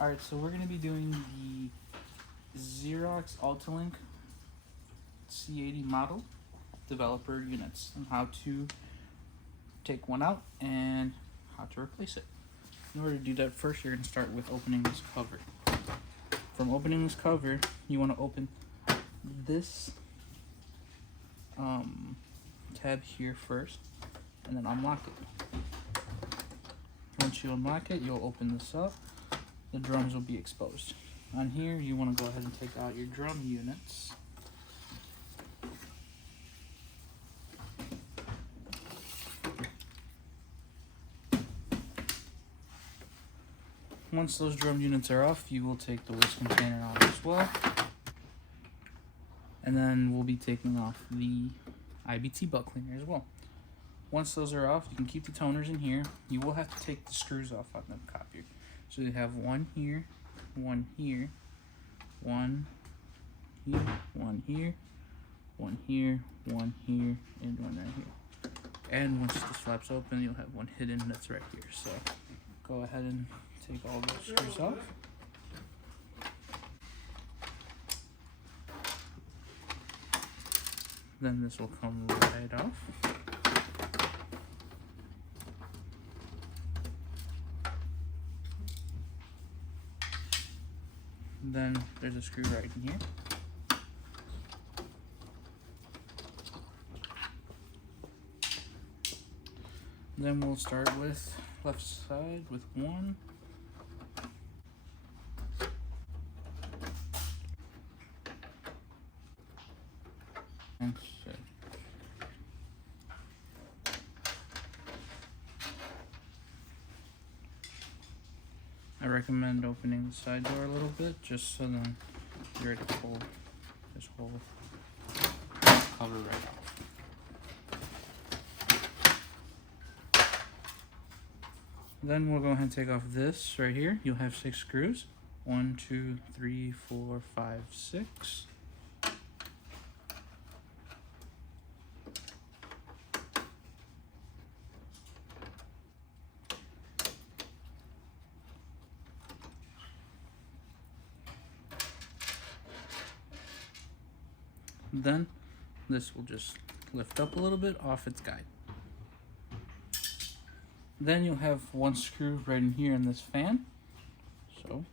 Alright, so we're going to be doing the Xerox AltaLink C80 model developer units and how to take one out and how to replace it. In order to do that, first you're going to start with opening this cover. From opening this cover, you want to open this tab here first and then unlock it. Once you unlock it, you'll open this up. The drums will be exposed. On here, you want to go ahead and take out your drum units. Once those drum units are off, you will take the whisk container off as well. And then we'll be taking off the IBT belt cleaner as well. Once those are off, you can keep the toners in here. You will have to take the screws off on the copier. So you have one here, one here, one here, one here, one here, one here, and one right here. And once this flap's open, you'll have one hidden that's right here. So go ahead and take all those screws off. Then this will come right off. Then there's a screw right in here. Then we'll start with left side with one. And six. I recommend opening the side door a little bit, just so then you're able to pull this whole cover right off. Then we'll go ahead and take off this right here. You'll have 6 screws. 1, 2, 3, 4, 5, 6. Then this will just lift up a little bit off its guide. Then you'll have one screw right in here in this fan. So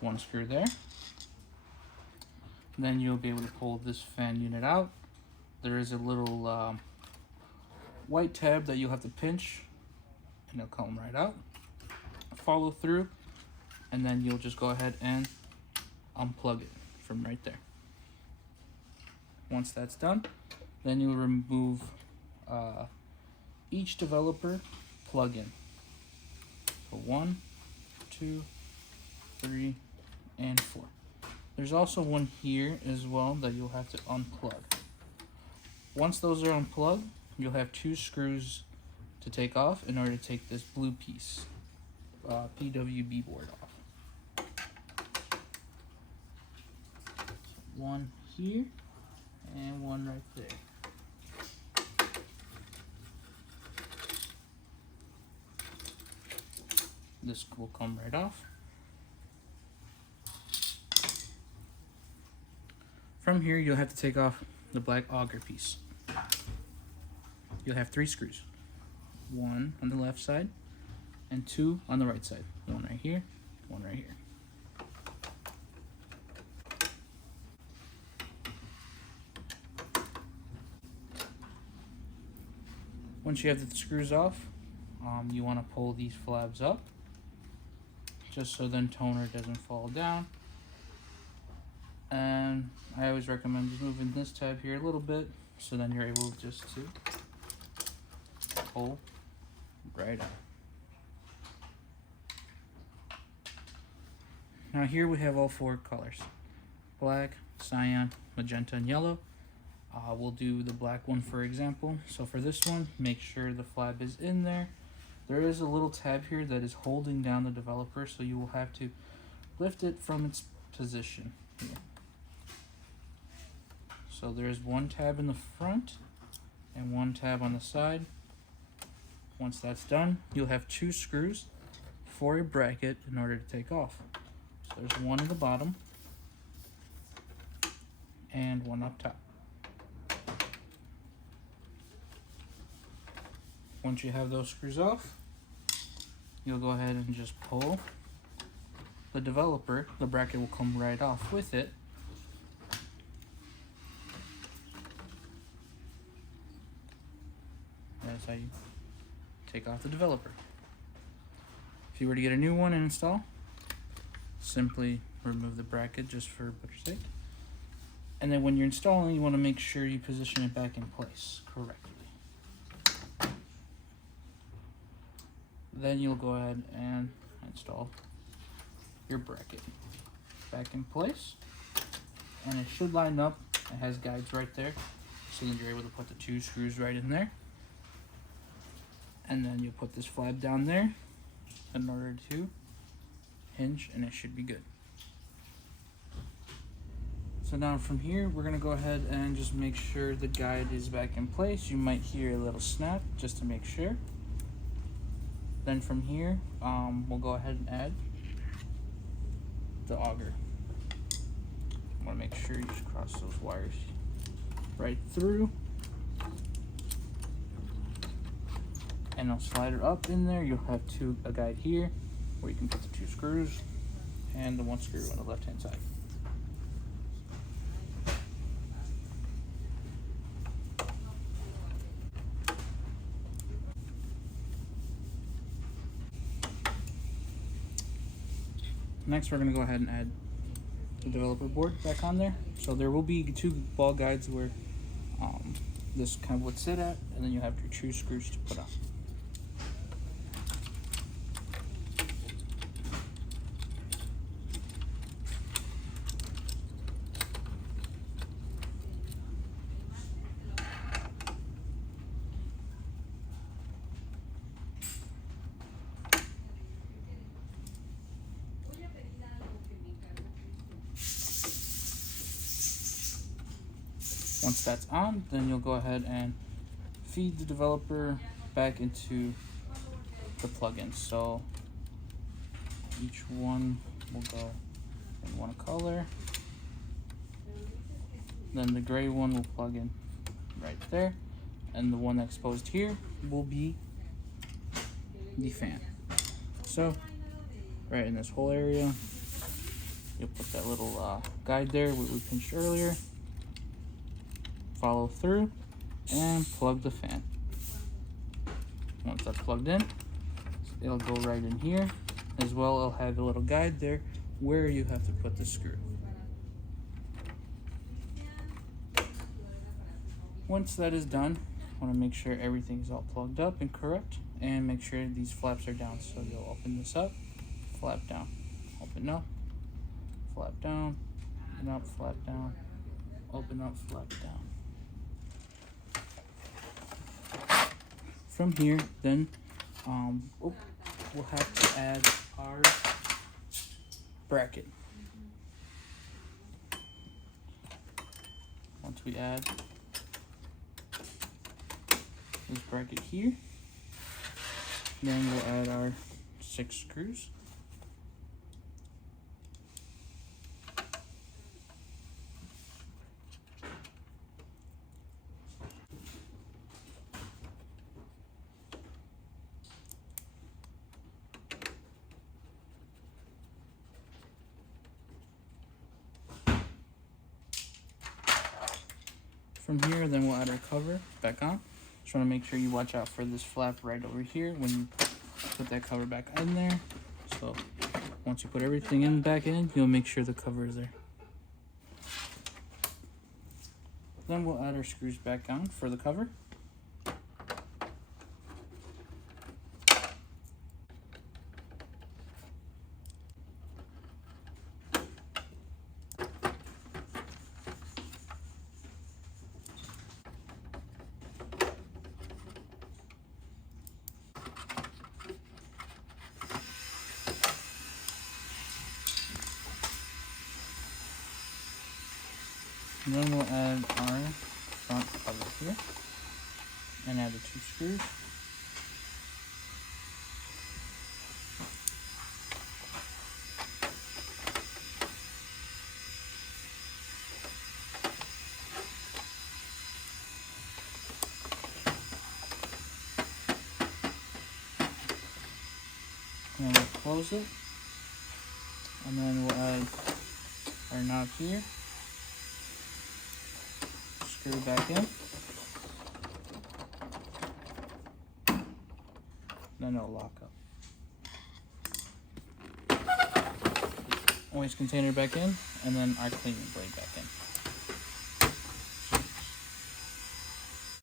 one screw there. Then you'll be able to pull this fan unit out. There is a little white tab that you'll have to pinch and it'll come right out. Follow through and then you'll just go ahead and unplug it from right there. Once that's done, then you'll remove each developer plug-in. So 1, 2, 3, and 4. There's also one here as well that you'll have to unplug. Once those are unplugged, you'll have 2 screws to take off in order to take this blue piece, PWB board off. One here and one right there. This will come right off. From here, you'll have to take off the black auger piece. You'll have 3 screws. 1 on the left side and 2 on the right side. One right here, one right here. Once you have the screws off, you want to pull these flabs up, just so then toner doesn't fall down. And I always recommend just moving this tab here a little bit, so then you're able just to pull right out. Now here we have all 4 colors: black, cyan, magenta, and yellow. We'll do the black one for example. So for this one, make sure the flab is in there. There is a little tab here that is holding down the developer, so you will have to lift it from its position here. So there's one tab in the front and one tab on the side, Once that's done, you'll have 2 screws for a bracket in order to take off. So there's one at the bottom and one up top. Once you have those screws off, you'll go ahead and just pull the developer. The bracket will come right off with it. That's how you take off the developer. If you were to get a new one and install, simply remove the bracket just for butcher's sake. And then when you're installing, you want to make sure you position it back in place correctly. Then you'll go ahead and install your bracket back in place. And it should line up. It has guides right there, so then you're able to put the 2 screws right in there. And then you'll put this flap down there in order to hinge, and it should be good. So now from here, we're gonna go ahead and just make sure the guide is back in place. You might hear a little snap just to make sure. Then from here, we'll go ahead and add the auger. I wanna make sure you just cross those wires right through. And I'll slide it up in there. You'll have a guide here where you can put the 2 screws and the 1 screw on the left hand side. Next, we're going to go ahead and add the developer board back on there. So there will be 2 ball guides where this kind of would sit at, and then you have your 2 screws to put on. Once that's on, then you'll go ahead and feed the developer back into the plugin. So each one will go in one color. Then the gray one will plug in right there. And the one that's exposed here will be the fan. So right in this whole area, you'll put that little guide there, what we pinched earlier. Follow through and plug the fan. Once that's plugged in, it'll go right in here. As well, it'll have a little guide there where you have to put the screw. Once that is done, I want to make sure everything is all plugged up and correct, and make sure these flaps are down. So you'll open this up, flap down, open up, flap down, open up, flap down, open up, flap down. From here, then we'll have to add our bracket. Once we add this bracket here, then we'll add our 6 screws. From here, then we'll add our cover back on. Just want to make sure you watch out for this flap right over here when you put that cover back in there. So once you put everything back in, you'll make sure the cover is there. Then we'll add our screws back on for the cover. And then we'll add our front cover here and add the 2 screws. And we'll close it. And then we'll add our knob here. Screw it back in. Then it'll lock up. Waste container back in, and then our cleaning blade back in.